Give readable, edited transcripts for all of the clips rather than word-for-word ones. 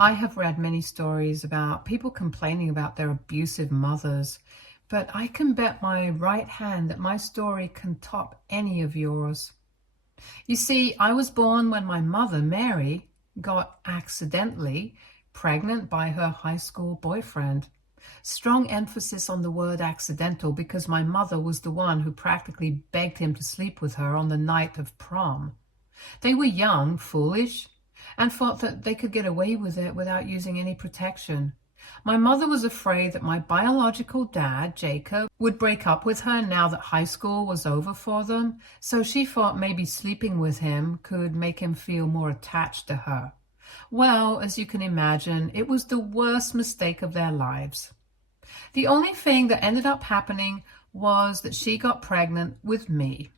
I have read many stories about people complaining about their abusive mothers, but I can bet my right hand that my story can top any of yours. You see, I was born when my mother, Mary, got accidentally pregnant by her high school boyfriend. Strong emphasis on the word accidental because my mother was the one who practically begged him to sleep with her on the night of prom. They were young, foolish, and thought that they could get away with it without using any protection. My mother was afraid that my biological dad, Jacob, would break up with her now that high school was over for them, so she thought maybe sleeping with him could make him feel more attached to her. Well, as you can imagine, it was the worst mistake of their lives. The only thing that ended up happening was that she got pregnant with me.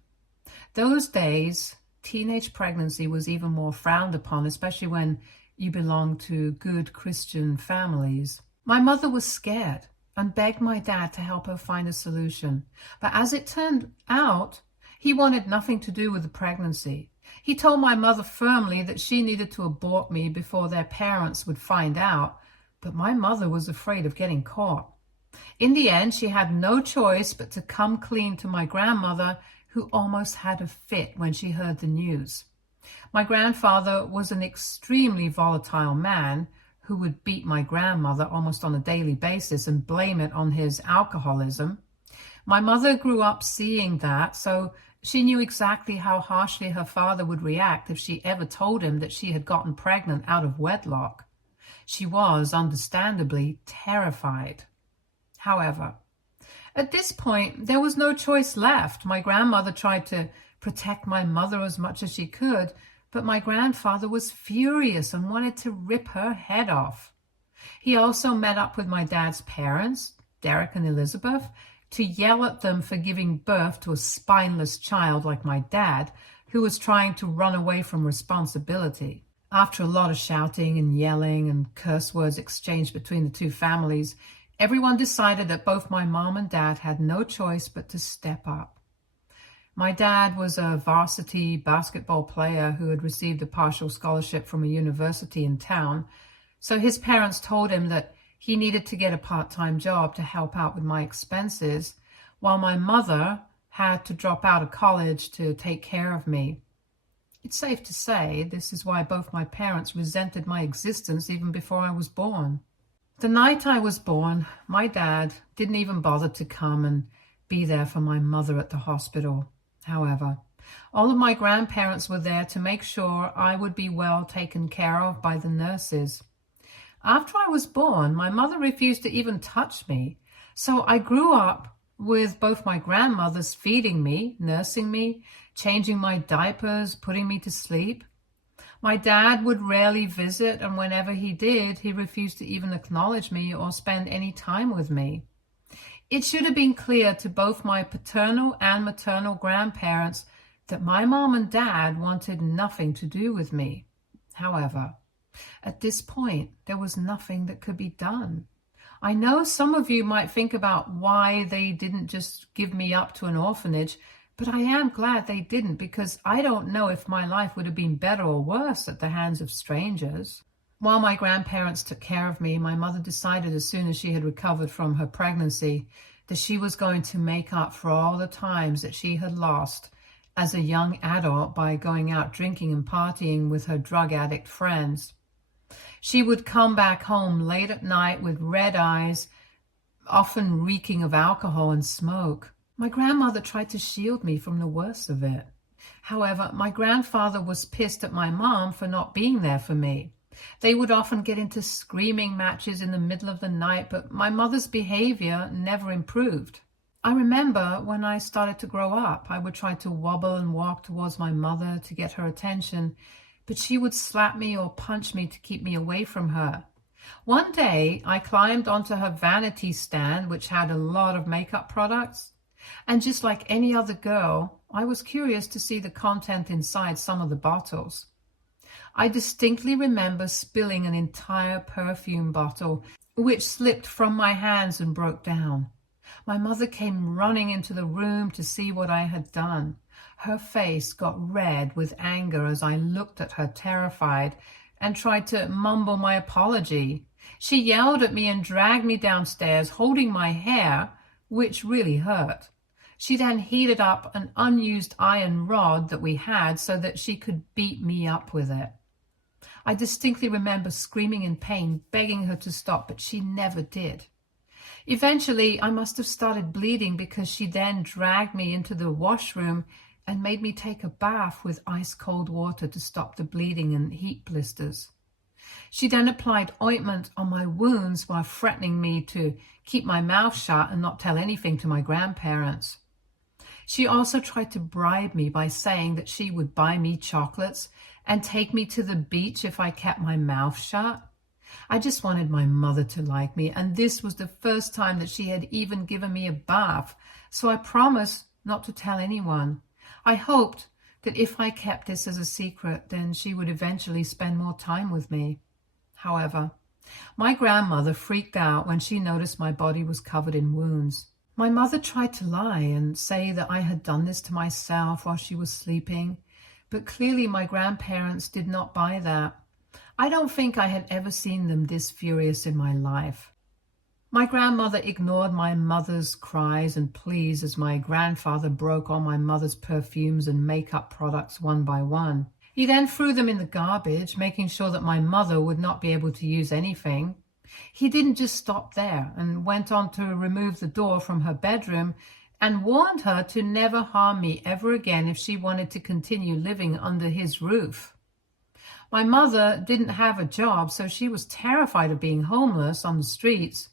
Those days, teenage pregnancy was even more frowned upon, especially when you belong to good Christian families. My mother was scared and begged my dad to help her find a solution. But as it turned out, he wanted nothing to do with the pregnancy. He told my mother firmly that she needed to abort me before their parents would find out, but my mother was afraid of getting caught. In the end, she had no choice but to come clean to my grandmother, who almost had a fit when she heard the news. My grandfather was an extremely volatile man who would beat my grandmother almost on a daily basis and blame it on his alcoholism. My mother grew up seeing that, so she knew exactly how harshly her father would react if she ever told him that she had gotten pregnant out of wedlock. She was, understandably, terrified. However, at this point, there was no choice left. My grandmother tried to protect my mother as much as she could, but my grandfather was furious and wanted to rip her head off. He also met up with my dad's parents, Derek and Elizabeth, to yell at them for giving birth to a spineless child like my dad, who was trying to run away from responsibility. After a lot of shouting and yelling and curse words exchanged between the two families, everyone decided that both my mom and dad had no choice but to step up. My dad was a varsity basketball player who had received a partial scholarship from a university in town, so his parents told him that he needed to get a part-time job to help out with my expenses, while my mother had to drop out of college to take care of me. It's safe to say this is why both my parents resented my existence even before I was born. The night I was born, my dad didn't even bother to come and be there for my mother at the hospital. However, all of my grandparents were there to make sure I would be well taken care of by the nurses. After I was born, my mother refused to even touch me, so I grew up with both my grandmothers feeding me, nursing me, changing my diapers, putting me to sleep. My dad would rarely visit, and whenever he did, he refused to even acknowledge me or spend any time with me. It should have been clear to both my paternal and maternal grandparents that my mom and dad wanted nothing to do with me. However, at this point, there was nothing that could be done. I know some of you might think about why they didn't just give me up to an orphanage, but I am glad they didn't, because I don't know if my life would have been better or worse at the hands of strangers. While my grandparents took care of me, my mother decided as soon as she had recovered from her pregnancy that she was going to make up for all the times that she had lost as a young adult by going out drinking and partying with her drug addict friends. She would come back home late at night with red eyes, often reeking of alcohol and smoke. My grandmother tried to shield me from the worst of it. However, my grandfather was pissed at my mom for not being there for me. They would often get into screaming matches in the middle of the night, but my mother's behavior never improved. I remember when I started to grow up, I would try to wobble and walk towards my mother to get her attention, but she would slap me or punch me to keep me away from her. One day, I climbed onto her vanity stand, which had a lot of makeup products, and just like any other girl, I was curious to see the content inside some of the bottles. I distinctly remember spilling an entire perfume bottle, which slipped from my hands and broke down. My mother came running into the room to see what I had done. Her face got red with anger as I looked at her terrified, and tried to mumble my apology. She yelled at me and dragged me downstairs, holding my hair, which really hurt. She then heated up an unused iron rod that we had so that she could beat me up with it. I distinctly remember screaming in pain, begging her to stop, but she never did. Eventually, I must have started bleeding because she then dragged me into the washroom and made me take a bath with ice-cold water to stop the bleeding and heat blisters. She then applied ointment on my wounds while threatening me to keep my mouth shut and not tell anything to my grandparents. She also tried to bribe me by saying that she would buy me chocolates and take me to the beach if I kept my mouth shut. I just wanted my mother to like me, and this was the first time that she had even given me a bath, so I promised not to tell anyone. I hoped that if I kept this as a secret, then she would eventually spend more time with me. However, my grandmother freaked out when she noticed my body was covered in wounds. My mother tried to lie and say that I had done this to myself while she was sleeping, but clearly my grandparents did not buy that. I don't think I had ever seen them this furious in my life. My grandmother ignored my mother's cries and pleas as my grandfather broke all my mother's perfumes and makeup products one by one. He then threw them in the garbage, making sure that my mother would not be able to use anything. He didn't just stop there and went on to remove the door from her bedroom and warned her to never harm me ever again if she wanted to continue living under his roof. My mother didn't have a job, so she was terrified of being homeless on the streets.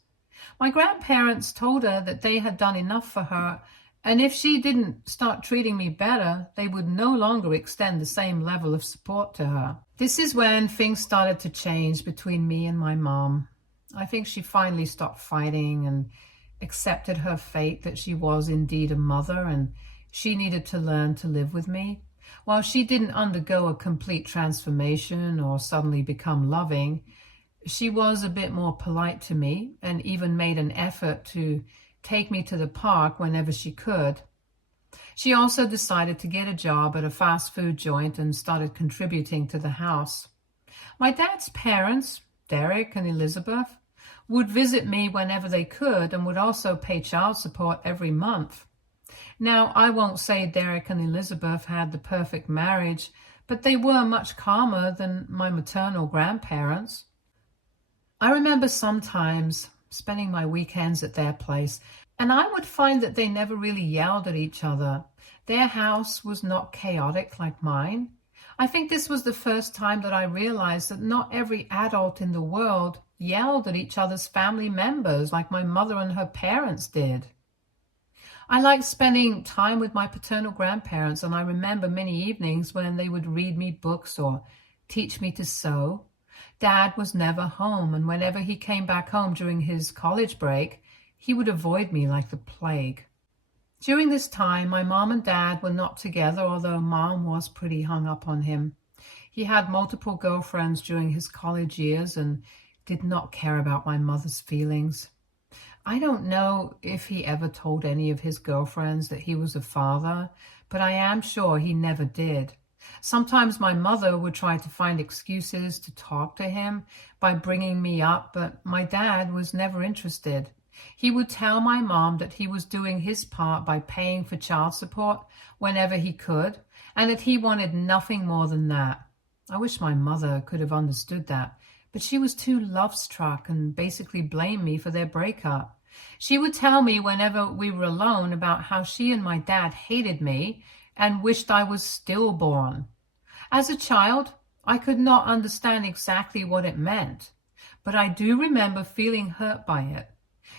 My grandparents told her that they had done enough for her, and if she didn't start treating me better, they would no longer extend the same level of support to her. This is when things started to change between me and my mom. I think she finally stopped fighting and accepted her fate that she was indeed a mother and she needed to learn to live with me. While she didn't undergo a complete transformation or suddenly become loving, she was a bit more polite to me and even made an effort to take me to the park whenever she could. She also decided to get a job at a fast food joint and started contributing to the house. My dad's parents, Derek and Elizabeth, would visit me whenever they could and would also pay child support every month. Now, I won't say Derek and Elizabeth had the perfect marriage, but they were much calmer than my maternal grandparents. I remember sometimes spending my weekends at their place, and I would find that they never really yelled at each other. Their house was not chaotic like mine. I think this was the first time that I realized that not every adult in the world yelled at each other's family members like my mother and her parents did. I liked spending time with my paternal grandparents, and I remember many evenings when they would read me books or teach me to sew. Dad was never home, and whenever he came back home during his college break, he would avoid me like the plague. During this time, my mom and dad were not together, although mom was pretty hung up on him. He had multiple girlfriends during his college years and did not care about my mother's feelings. I don't know if he ever told any of his girlfriends that he was a father, but I am sure he never did. Sometimes my mother would try to find excuses to talk to him by bringing me up, but my dad was never interested. He would tell my mom that he was doing his part by paying for child support whenever he could, and that he wanted nothing more than that. I wish my mother could have understood that, but she was too love-struck and basically blamed me for their breakup. She would tell me whenever we were alone about how she and my dad hated me and wished I was stillborn. As a child, I could not understand exactly what it meant, but I do remember feeling hurt by it.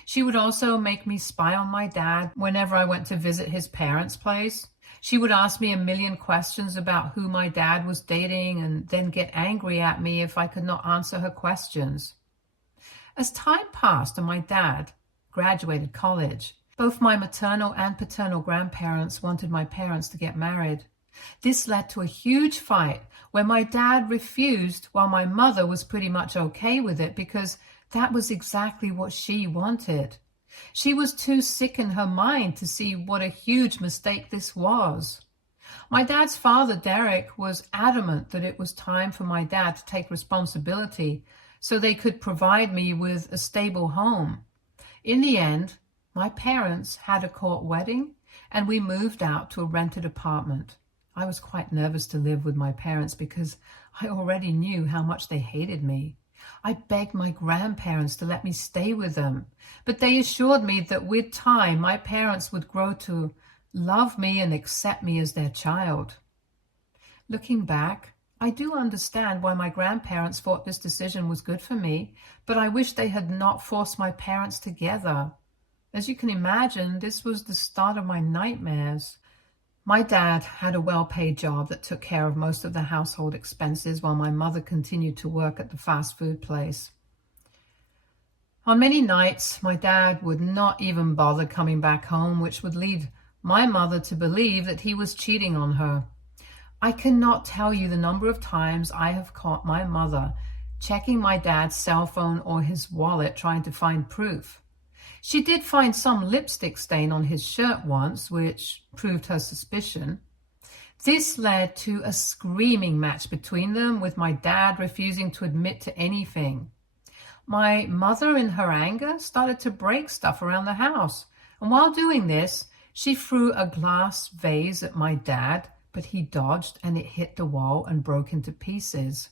She would also make me spy on my dad whenever I went to visit his parents' place. She would ask me a million questions about who my dad was dating and then get angry at me if I could not answer her questions. As time passed and my dad graduated college, both my maternal and paternal grandparents wanted my parents to get married. This led to a huge fight where my dad refused while my mother was pretty much okay with it because that was exactly what she wanted. She was too sick in her mind to see what a huge mistake this was. My dad's father, Derek, was adamant that it was time for my dad to take responsibility so they could provide me with a stable home. In the end, my parents had a court wedding and we moved out to a rented apartment. I was quite nervous to live with my parents because I already knew how much they hated me. I begged my grandparents to let me stay with them, but they assured me that with time my parents would grow to love me and accept me as their child. Looking back, I do understand why my grandparents thought this decision was good for me, but I wish they had not forced my parents together. As you can imagine, this was the start of my nightmares. My dad had a well-paid job that took care of most of the household expenses while my mother continued to work at the fast food place. On many nights, my dad would not even bother coming back home, which would lead my mother to believe that he was cheating on her. I cannot tell you the number of times I have caught my mother checking my dad's cell phone or his wallet trying to find proof. She did find some lipstick stain on his shirt once, which proved her suspicion. This led to a screaming match between them, with my dad refusing to admit to anything. My mother, in her anger, started to break stuff around the house, and while doing this, she threw a glass vase at my dad, but he dodged and it hit the wall and broke into pieces.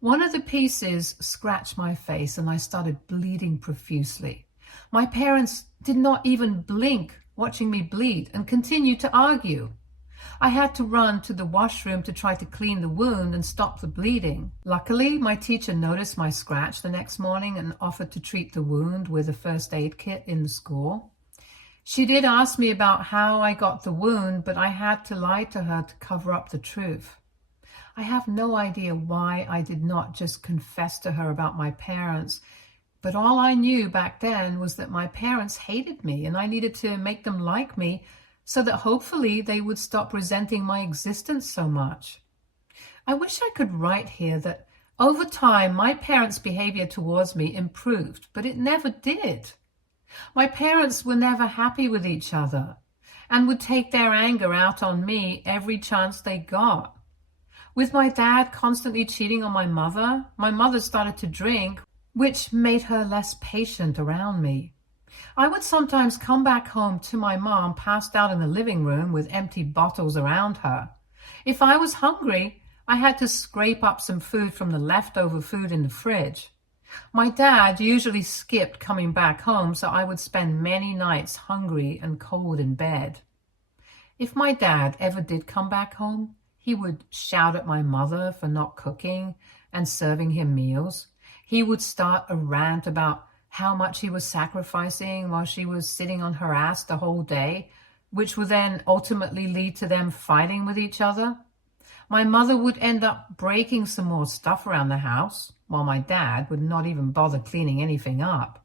One of the pieces scratched my face and I started bleeding profusely. My parents did not even blink watching me bleed and continued to argue. I had to run to the washroom to try to clean the wound and stop the bleeding. Luckily, my teacher noticed my scratch the next morning and offered to treat the wound with a first aid kit in the school. She did ask me about how I got the wound, but I had to lie to her to cover up the truth. I have no idea why I did not just confess to her about my parents, but all I knew back then was that my parents hated me and I needed to make them like me so that hopefully they would stop resenting my existence so much. I wish I could write here that over time my parents' behavior towards me improved, but it never did. My parents were never happy with each other and would take their anger out on me every chance they got. With my dad constantly cheating on my mother started to drink, which made her less patient around me. I would sometimes come back home to my mom passed out in the living room with empty bottles around her. If I was hungry, I had to scrape up some food from the leftover food in the fridge. My dad usually skipped coming back home, so I would spend many nights hungry and cold in bed. If my dad ever did come back home, he would shout at my mother for not cooking and serving him meals. He would start a rant about how much he was sacrificing while she was sitting on her ass the whole day, which would then ultimately lead to them fighting with each other. My mother would end up breaking some more stuff around the house, while my dad would not even bother cleaning anything up.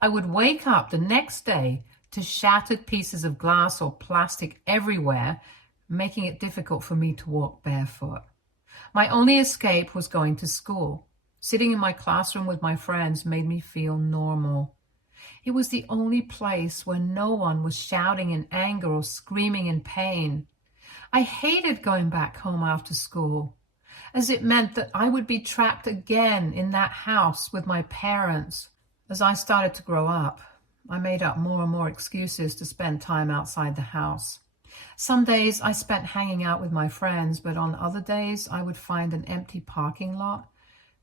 I would wake up the next day to shattered pieces of glass or plastic everywhere, making it difficult for me to walk barefoot. My only escape was going to school. Sitting in my classroom with my friends made me feel normal. It was the only place where no one was shouting in anger or screaming in pain. I hated going back home after school, as it meant that I would be trapped again in that house with my parents. As I started to grow up, I made up more and more excuses to spend time outside the house. Some days I spent hanging out with my friends, but on other days I would find an empty parking lot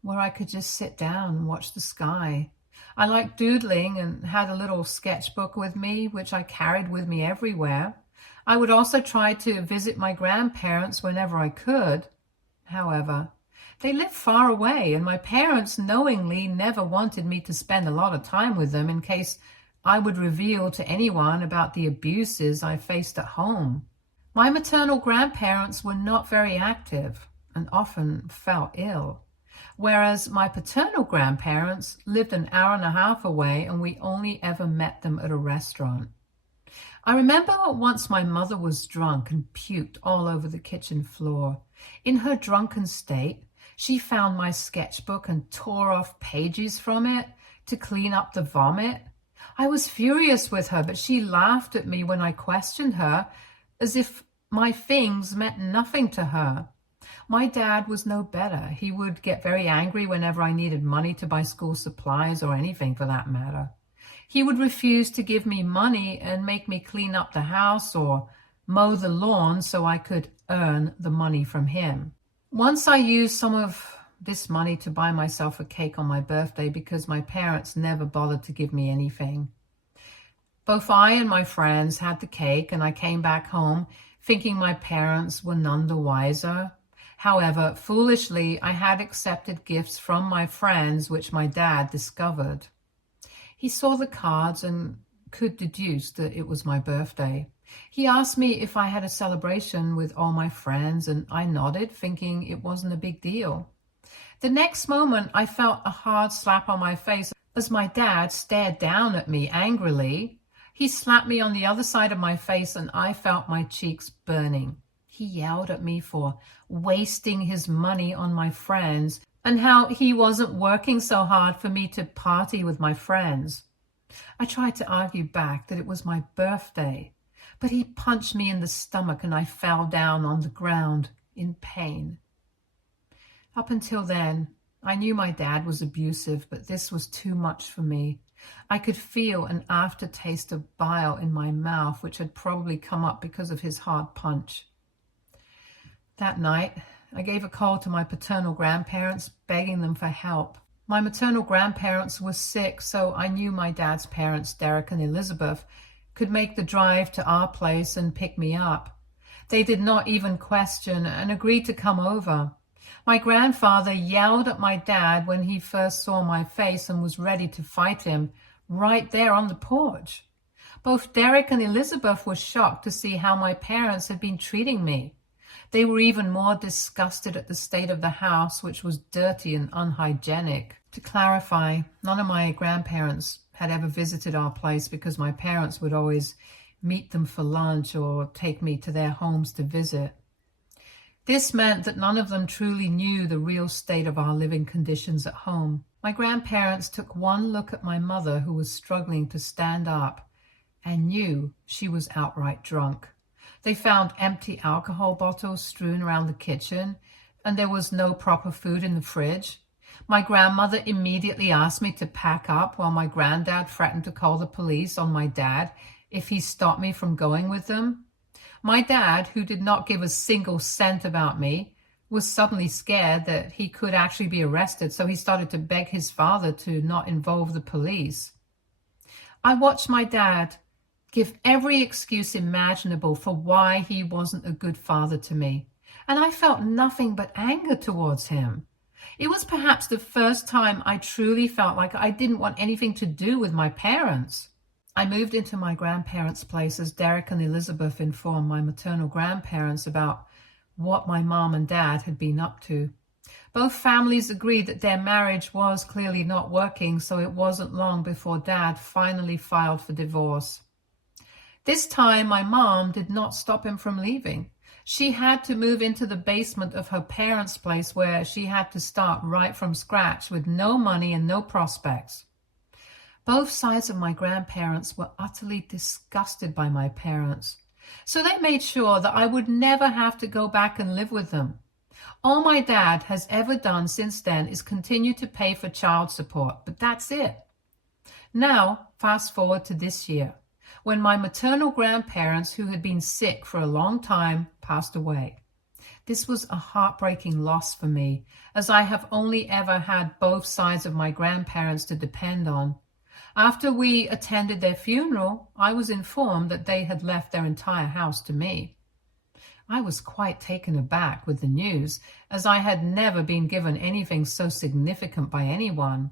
where I could just sit down and watch the sky. I liked doodling and had a little sketchbook with me, which I carried with me everywhere. I would also try to visit my grandparents whenever I could. However, they lived far away, and my parents knowingly never wanted me to spend a lot of time with them in case I would reveal to anyone about the abuses I faced at home. My maternal grandparents were not very active and often fell ill, whereas my paternal grandparents lived an hour and a half away and we only ever met them at a restaurant. I remember once my mother was drunk and puked all over the kitchen floor. In her drunken state, she found my sketchbook and tore off pages from it to clean up the vomit. I was furious with her, but she laughed at me when I questioned her, as if My things meant nothing to her. My dad was no better. He would get very angry whenever I needed money to buy school supplies or anything for that matter. He would refuse to give me money and make me clean up the house or mow the lawn so I could earn the money from him. Once I used some of this money to buy myself a cake on my birthday because my parents never bothered to give me anything. Both I and my friends had the cake, and I came back home thinking my parents were none the wiser. However, foolishly, I had accepted gifts from my friends, which my dad discovered. He saw the cards and could deduce that it was my birthday. He asked me if I had a celebration with all my friends, and I nodded, thinking it wasn't a big deal. The next moment, I felt a hard slap on my face as my dad stared down at me angrily. He slapped me on the other side of my face, and I felt my cheeks burning. He yelled at me for wasting his money on my friends and how he wasn't working so hard for me to party with my friends. I tried to argue back that it was my birthday, but he punched me in the stomach and I fell down on the ground in pain. Up until then, I knew my dad was abusive, but this was too much for me. I could feel an aftertaste of bile in my mouth, which had probably come up because of his hard punch. That night, I gave a call to my paternal grandparents, begging them for help. My maternal grandparents were sick, so I knew my dad's parents, Derek and Elizabeth, could make the drive to our place and pick me up. They did not even question and agreed to come over. My grandfather yelled at my dad when he first saw my face and was ready to fight him right there on the porch. Both Derek and Elizabeth were shocked to see how my parents had been treating me. They were even more disgusted at the state of the house, which was dirty and unhygienic. To clarify, none of my grandparents had ever visited our place because my parents would always meet them for lunch or take me to their homes to visit. This meant that none of them truly knew the real state of our living conditions at home. My grandparents took one look at my mother, who was struggling to stand up, and knew she was outright drunk. They found empty alcohol bottles strewn around the kitchen, and there was no proper food in the fridge. My grandmother immediately asked me to pack up, while my granddad threatened to call the police on my dad if he stopped me from going with them. My dad, who did not give a single cent about me, was suddenly scared that he could actually be arrested, so he started to beg his father to not involve the police. I watched my dad give every excuse imaginable for why he wasn't a good father to me, and I felt nothing but anger towards him. It was perhaps the first time I truly felt like I didn't want anything to do with my parents. I moved into my grandparents' place as Derek and Elizabeth informed my maternal grandparents about what my mom and dad had been up to. Both families agreed that their marriage was clearly not working, so it wasn't long before Dad finally filed for divorce. This time, my mom did not stop him from leaving. She had to move into the basement of her parents' place, where she had to start right from scratch with no money and no prospects. Both sides of my grandparents were utterly disgusted by my parents, so they made sure that I would never have to go back and live with them. All my dad has ever done since then is continue to pay for child support, but that's it. Now, fast forward to this year, when my maternal grandparents, who had been sick for a long time, passed away. This was a heartbreaking loss for me, as I have only ever had both sides of my grandparents to depend on. After we attended their funeral, I was informed that they had left their entire house to me. I was quite taken aback with the news, as I had never been given anything so significant by anyone.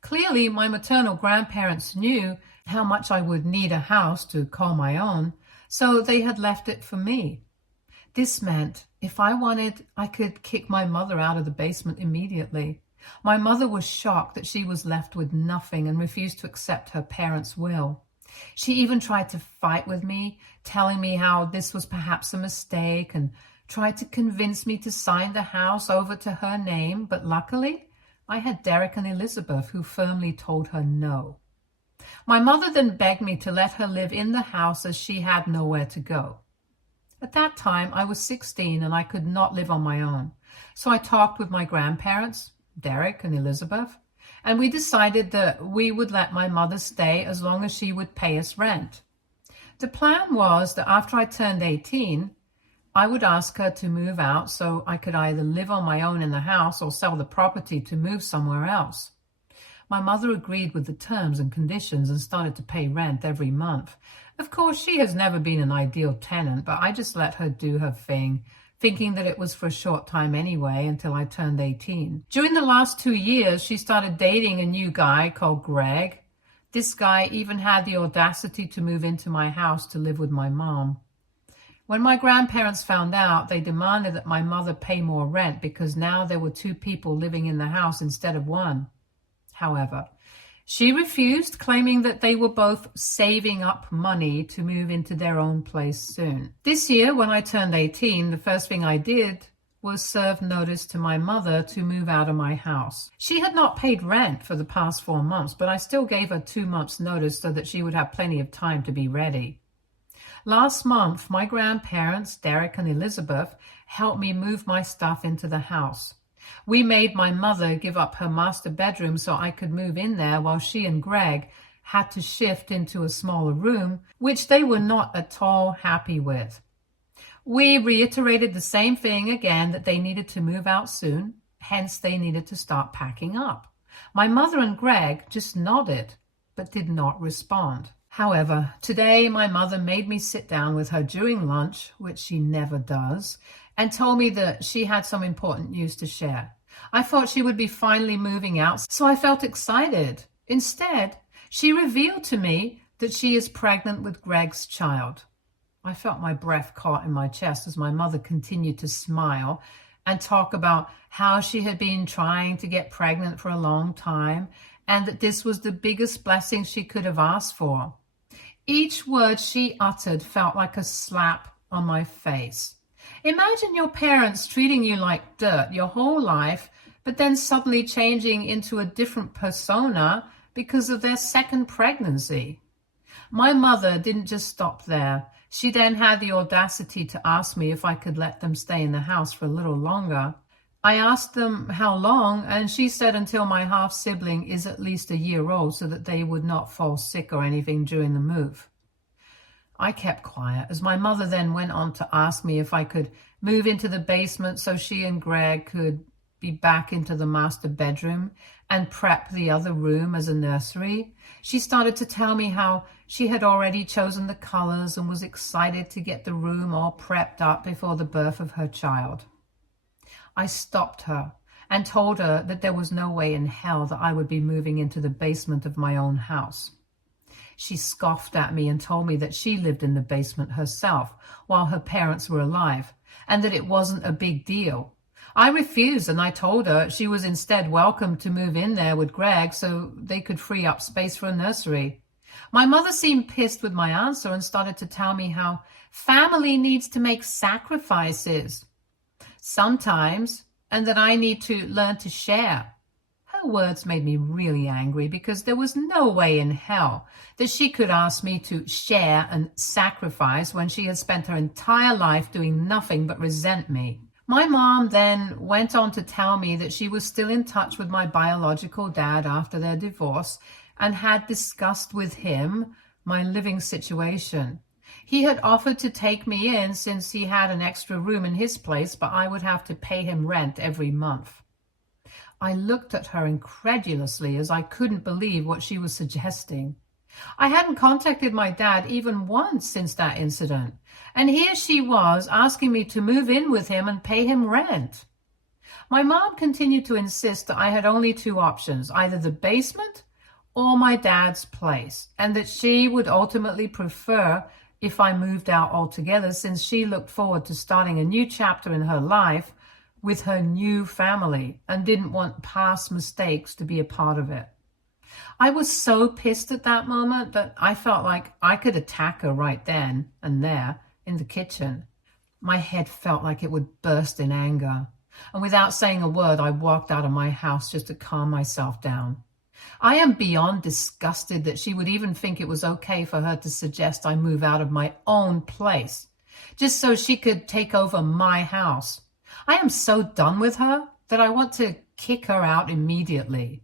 Clearly, my maternal grandparents knew how much I would need a house to call my own, so they had left it for me. This meant if I wanted, I could kick my mother out of the basement immediately. My mother was shocked that she was left with nothing and refused to accept her parents' will. She even tried to fight with me, telling me how this was perhaps a mistake, and tried to convince me to sign the house over to her name, but luckily I had Derek and Elizabeth, who firmly told her no. My mother then begged me to let her live in the house as she had nowhere to go. At that time, I was 16 and I could not live on my own. So I talked with my grandparents, Derek and Elizabeth, and we decided that we would let my mother stay as long as she would pay us rent. The plan was that after I turned 18, I would ask her to move out so I could either live on my own in the house or sell the property to move somewhere else. My mother agreed with the terms and conditions and started to pay rent every month. Of course, she has never been an ideal tenant, but I just let her do her thing, thinking that it was for a short time anyway until I turned 18. During the last 2 years, she started dating a new guy called Greg. This guy even had the audacity to move into my house to live with my mom. When my grandparents found out, they demanded that my mother pay more rent because now there were 2 people living in the house instead of 1. However, she refused, claiming that they were both saving up money to move into their own place soon. This year, when I turned 18, the first thing I did was serve notice to my mother to move out of my house. She had not paid rent for the past 4 months, but I still gave her 2 months' notice so that she would have plenty of time to be ready. Last month, my grandparents, Derek and Elizabeth, helped me move my stuff into the house. We made my mother give up her master bedroom so I could move in there while she and Greg had to shift into a smaller room, which they were not at all happy with. We reiterated the same thing again, that they needed to move out soon, hence they needed to start packing up. My mother and Greg just nodded, but did not respond. However, today my mother made me sit down with her during lunch, which she never does, and told me that she had some important news to share. I thought she would be finally moving out, so I felt excited. Instead, she revealed to me that she is pregnant with Greg's child. I felt my breath caught in my chest as my mother continued to smile and talk about how she had been trying to get pregnant for a long time and that this was the biggest blessing she could have asked for. Each word she uttered felt like a slap on my face. Imagine your parents treating you like dirt your whole life, but then suddenly changing into a different persona because of their second pregnancy. My mother didn't just stop there. She then had the audacity to ask me if I could let them stay in the house for a little longer. I asked them how long, and she said until my half-sibling is at least a year old so that they would not fall sick or anything during the move. I kept quiet as my mother then went on to ask me if I could move into the basement so she and Greg could be back into the master bedroom and prep the other room as a nursery. She started to tell me how she had already chosen the colors and was excited to get the room all prepped up before the birth of her child. I stopped her and told her that there was no way in hell that I would be moving into the basement of my own house. She scoffed at me and told me that she lived in the basement herself while her parents were alive and that it wasn't a big deal. I refused, and I told her she was instead welcome to move in there with Greg so they could free up space for a nursery. My mother seemed pissed with my answer and started to tell me how family needs to make sacrifices sometimes and that I need to learn to share. Her words made me really angry because there was no way in hell that she could ask me to share and sacrifice when she had spent her entire life doing nothing but resent me. My mom then went on to tell me that she was still in touch with my biological dad after their divorce and had discussed with him my living situation. He had offered to take me in since he had an extra room in his place, but I would have to pay him rent every month. I looked at her incredulously as I couldn't believe what she was suggesting. I hadn't contacted my dad even once since that incident, and here she was asking me to move in with him and pay him rent. My mom continued to insist that I had only 2 options, either the basement or my dad's place, and that she would ultimately prefer if I moved out altogether since she looked forward to starting a new chapter in her life with her new family and didn't want past mistakes to be a part of it. I was so pissed at that moment that I felt like I could attack her right then and there in the kitchen. My head felt like it would burst in anger, and without saying a word, I walked out of my house just to calm myself down. I am beyond disgusted that she would even think it was okay for her to suggest I move out of my own place. just so she could take over my house. I am so done with her that I want to kick her out immediately.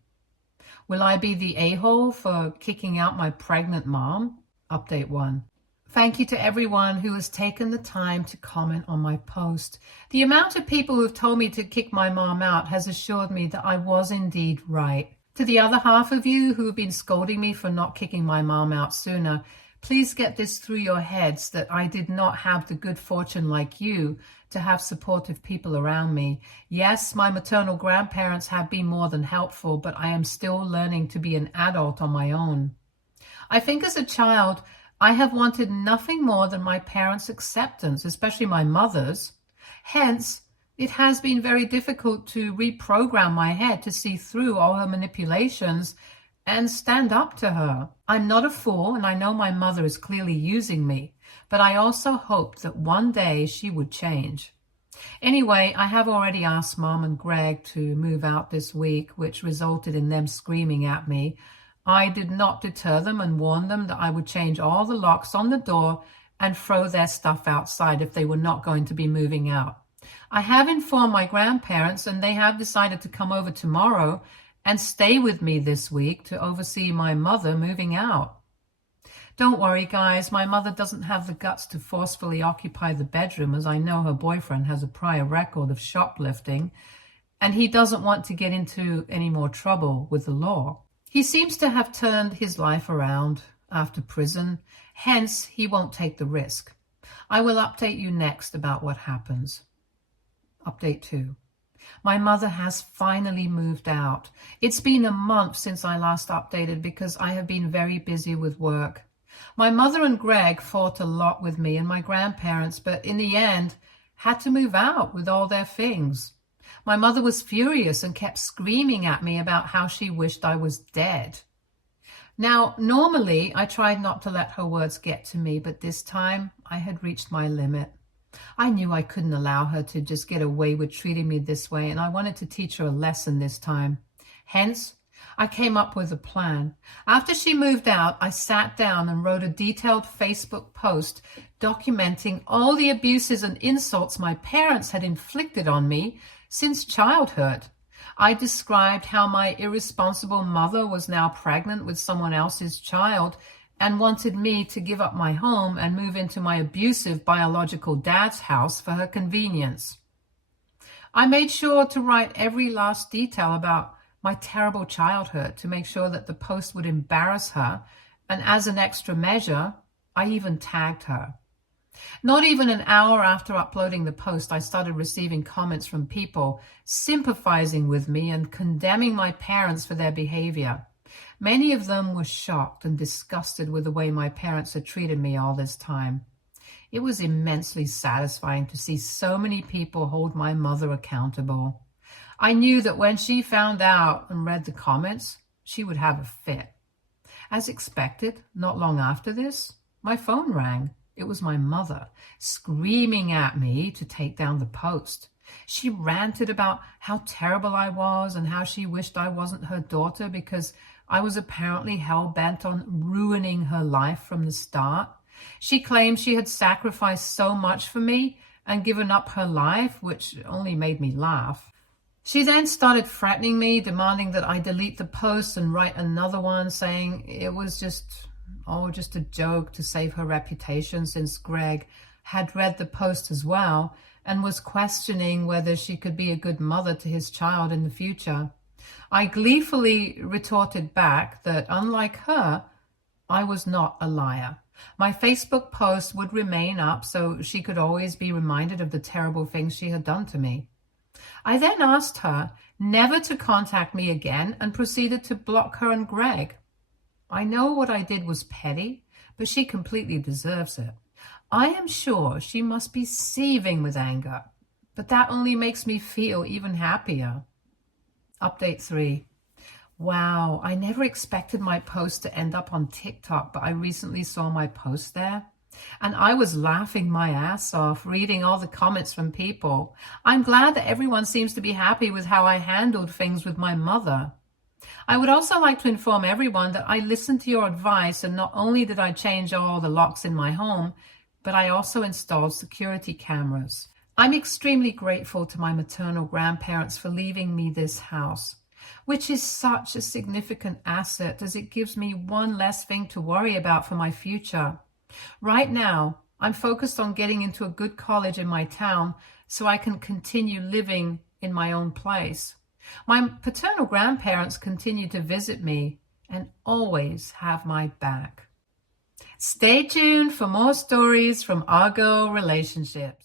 Will I be the a-hole for kicking out my pregnant mom? Update 1. Thank you to everyone who has taken the time to comment on my post. The amount of people who have told me to kick my mom out has assured me that I was indeed right. To the other half of you who have been scolding me for not kicking my mom out sooner, please get this through your heads that I did not have the good fortune like you to have supportive people around me. Yes, my maternal grandparents have been more than helpful, but I am still learning to be an adult on my own. I think as a child, I have wanted nothing more than my parents' acceptance, especially my mother's. Hence, it has been very difficult to reprogram my head to see through all her manipulations and stand up to her. I'm not a fool, and I know my mother is clearly using me, but I also hoped that one day she would change. Anyway, I have already asked Mom and Greg to move out this week, which resulted in them screaming at me. I did not deter them and warn them that I would change all the locks on the door and throw their stuff outside if they were not going to be moving out. I have informed my grandparents, and they have decided to come over tomorrow and stay with me this week to oversee my mother moving out. Don't worry, guys, my mother doesn't have the guts to forcefully occupy the bedroom, as I know her boyfriend has a prior record of shoplifting, and he doesn't want to get into any more trouble with the law. He seems to have turned his life around after prison, hence he won't take the risk. I will update you next about what happens. Update 2. My mother has finally moved out. It's been a month since I last updated because I have been very busy with work. My mother and Greg fought a lot with me and my grandparents, but in the end had to move out with all their things. My mother was furious and kept screaming at me about how she wished I was dead. Now, normally I tried not to let her words get to me, but this time I had reached my limit. I knew I couldn't allow her to just get away with treating me this way, and I wanted to teach her a lesson this time. Hence, I came up with a plan. After she moved out, I sat down and wrote a detailed Facebook post documenting all the abuses and insults my parents had inflicted on me since childhood. I described how my irresponsible mother was now pregnant with someone else's child and wanted me to give up my home and move into my abusive biological dad's house for her convenience. I made sure to write every last detail about my terrible childhood to make sure that the post would embarrass her, and as an extra measure, I even tagged her. Not even an hour after uploading the post, I started receiving comments from people sympathizing with me and condemning my parents for their behavior. Many of them were shocked and disgusted with the way my parents had treated me all this time. It was immensely satisfying to see so many people hold my mother accountable. I knew that when she found out and read the comments, she would have a fit. As expected, not long after this, my phone rang. It was my mother, screaming at me to take down the post. She ranted about how terrible I was and how she wished I wasn't her daughter because I was apparently hell-bent on ruining her life from the start. She claimed she had sacrificed so much for me and given up her life, which only made me laugh. She then started threatening me, demanding that I delete the post and write another one, saying it was just a joke to save her reputation, since Greg had read the post as well and was questioning whether she could be a good mother to his child in the future. I gleefully retorted back that, unlike her, I was not a liar. My Facebook post would remain up so she could always be reminded of the terrible things she had done to me. I then asked her never to contact me again and proceeded to block her and Greg. I know what I did was petty, but she completely deserves it. I am sure she must be seething with anger, but that only makes me feel even happier. Update 3. Wow, I never expected my post to end up on TikTok, but I recently saw my post there. And I was laughing my ass off, reading all the comments from people. I'm glad that everyone seems to be happy with how I handled things with my mother. I would also like to inform everyone that I listened to your advice, and not only did I change all the locks in my home, but I also installed security cameras. I'm extremely grateful to my maternal grandparents for leaving me this house, which is such a significant asset as it gives me one less thing to worry about for my future. Right now, I'm focused on getting into a good college in my town so I can continue living in my own place. My paternal grandparents continue to visit me and always have my back. Stay tuned for more stories from Argo Relationships.